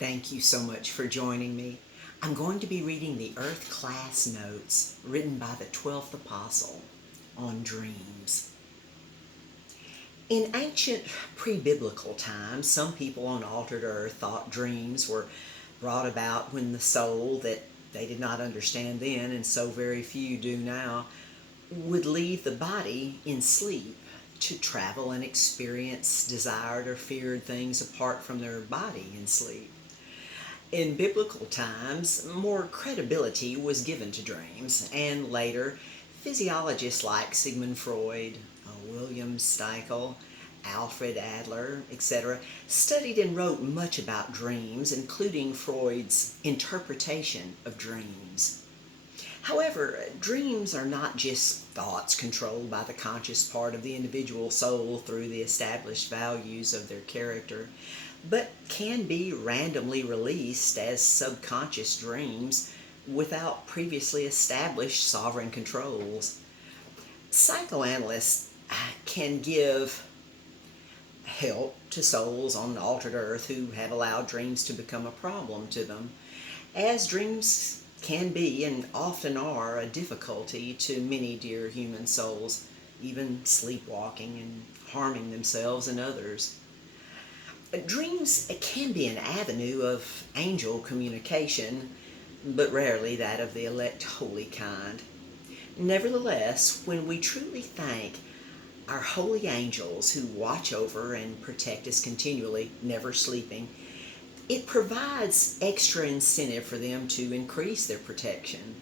Thank you so much for joining me. I'm going to be reading the Earth Class Notes written by the 12th Apostle on dreams. In ancient pre-biblical times, some people on altered earth thought dreams were brought about when the soul, that they did not understand then, and so very few do now, would leave the body in sleep to travel and experience desired or feared things apart from their body in sleep. In biblical times, more credibility was given to dreams, and later, physiologists like Sigmund Freud, William Stichel, Alfred Adler, etc., studied and wrote much about dreams, including Freud's interpretation of dreams. However, dreams are not just thoughts controlled by the conscious part of the individual soul through the established values of their character, but can be randomly released as subconscious dreams without previously established sovereign controls. Psychoanalysts can give help to souls on altered earth who have allowed dreams to become a problem to them, as dreams can be and often are a difficulty to many dear human souls, even sleepwalking and harming themselves and others. Dreams can be an avenue of angel communication, but rarely that of the elect holy kind. Nevertheless, when we truly thank our holy angels who watch over and protect us continually, never sleeping, it provides extra incentive for them to increase their protection,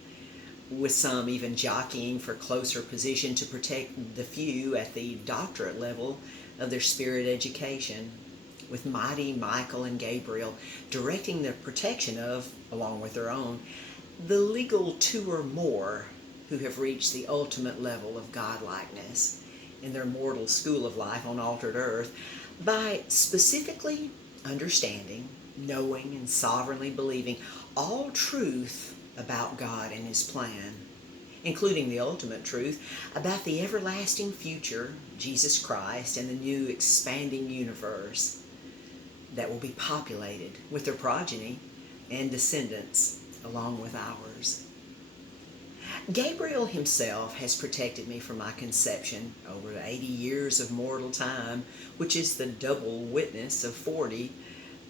with some even jockeying for closer position to protect the few at the doctorate level of their spirit education, with mighty Michael and Gabriel directing the protection of, along with their own, the legal two or more who have reached the ultimate level of godlikeness in their mortal school of life on altered earth by specifically understanding, knowing, and sovereignly believing all truth about God and His plan, including the ultimate truth about the everlasting future, Jesus Christ, and the new expanding universe that will be populated with their progeny and descendants along with ours. Gabriel himself has protected me from my conception over 80 years of mortal time, which is the double witness of 40,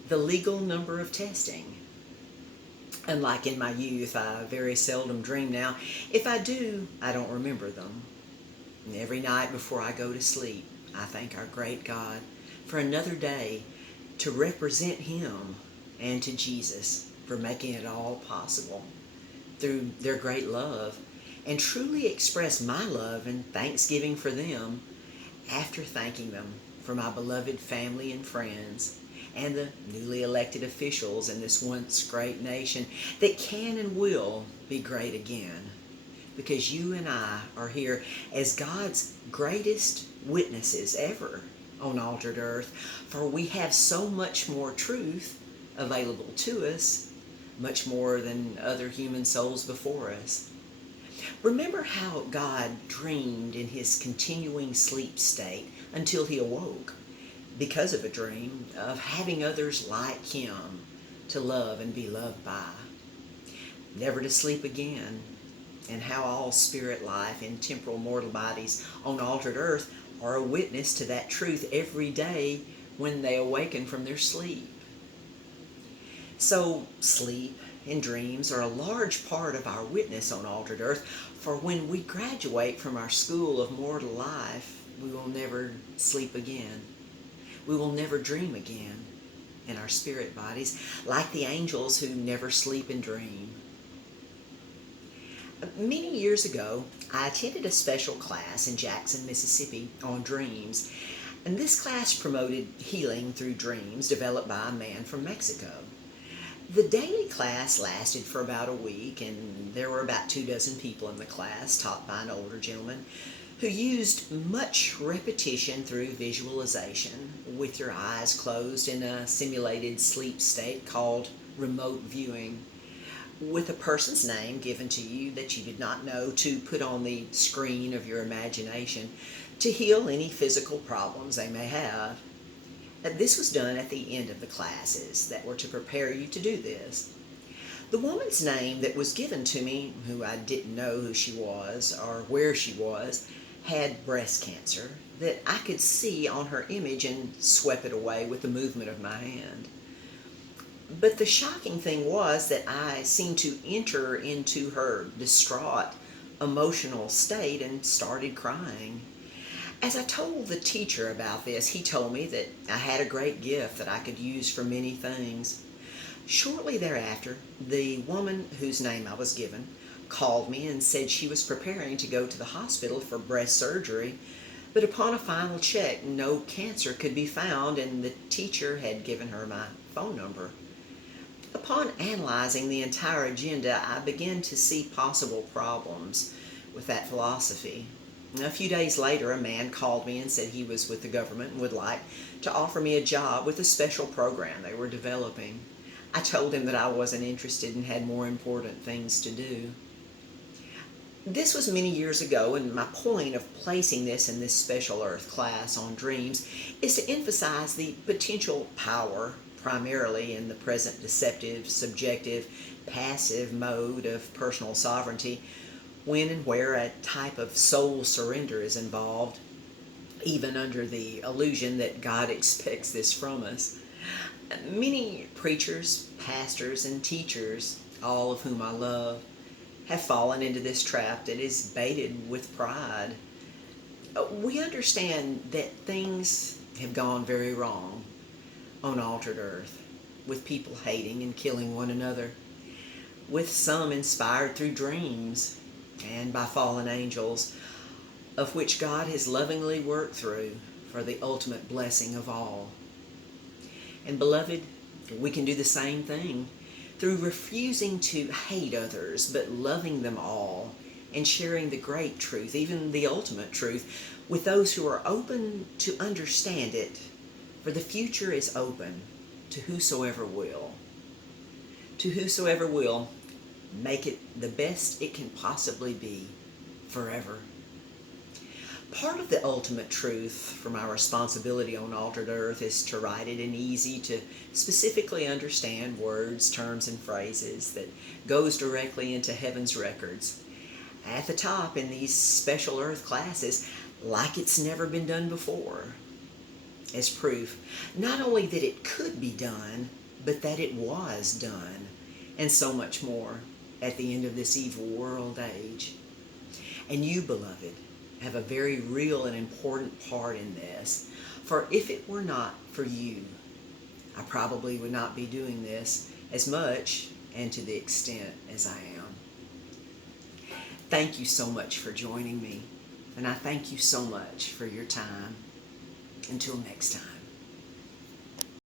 the legal number of testing. Unlike in my youth, I very seldom dream now. If I do, I don't remember them. And every night before I go to sleep, I thank our great God for another day to represent Him, and to Jesus for making it all possible through their great love, and truly express my love and thanksgiving for them after thanking them for my beloved family and friends and the newly elected officials in this once great nation that can and will be great again, because you and I are here as God's greatest witnesses ever on altered earth, for we have so much more truth available to us, much more than other human souls before us. Remember how God dreamed in His continuing sleep state until He awoke, because of a dream of having others like Him to love and be loved by, never to sleep again, and how all spirit life in temporal mortal bodies on altered earth are a witness to that truth every day when they awaken from their sleep. So, sleep and dreams are a large part of our witness on altered earth, for when we graduate from our school of mortal life, we will never sleep again. We will never dream again in our spirit bodies, like the angels who never sleep and dream. Many years ago, I attended a special class in Jackson, Mississippi on dreams, and this class promoted healing through dreams developed by a man from Mexico. The daily class lasted for about a week, and there were about 24 people in the class, taught by an older gentleman, who used much repetition through visualization, with your eyes closed in a simulated sleep state called remote viewing, with a person's name given to you that you did not know to put on the screen of your imagination to heal any physical problems they may have. This was done at the end of the classes that were to prepare you to do this. The woman's name that was given to me, who I didn't know who she was or where she was, had breast cancer that I could see on her image and swept it away with the movement of my hand. But the shocking thing was that I seemed to enter into her distraught, emotional state and started crying. As I told the teacher about this, he told me that I had a great gift that I could use for many things. Shortly thereafter, the woman whose name I was given called me and said she was preparing to go to the hospital for breast surgery, but upon a final check, no cancer could be found, and the teacher had given her my phone number. Upon analyzing the entire agenda, I began to see possible problems with that philosophy. A few days later, a man called me and said he was with the government and would like to offer me a job with a special program they were developing. I told him that I wasn't interested and had more important things to do. This was many years ago, and my point of placing this in this special earth class on dreams is to emphasize the potential power, primarily in the present deceptive, subjective, passive mode of personal sovereignty, when and where a type of soul surrender is involved, even under the illusion that God expects this from us. Many preachers, pastors, and teachers, all of whom I love, have fallen into this trap that is baited with pride. We understand that things have gone very wrong on altered earth, with people hating and killing one another, with some inspired through dreams and by fallen angels, of which God has lovingly worked through for the ultimate blessing of all. And beloved, we can do the same thing through refusing to hate others, but loving them all and sharing the great truth, even the ultimate truth, with those who are open to understand it, for the future is open to whosoever will. To whosoever will, make it the best it can possibly be forever. Part of the ultimate truth from our responsibility on altered earth is to write it in easy to specifically understand words, terms, and phrases that goes directly into heaven's records. At the top in these special earth classes, like it's never been done before, as proof not only that it could be done, but that it was done, and so much more at the end of this evil world age. And you, beloved, have a very real and important part in this. For if it were not for you, I probably would not be doing this as much and to the extent as I am. Thank you so much for joining me, and I thank you so much for your time. Until next time.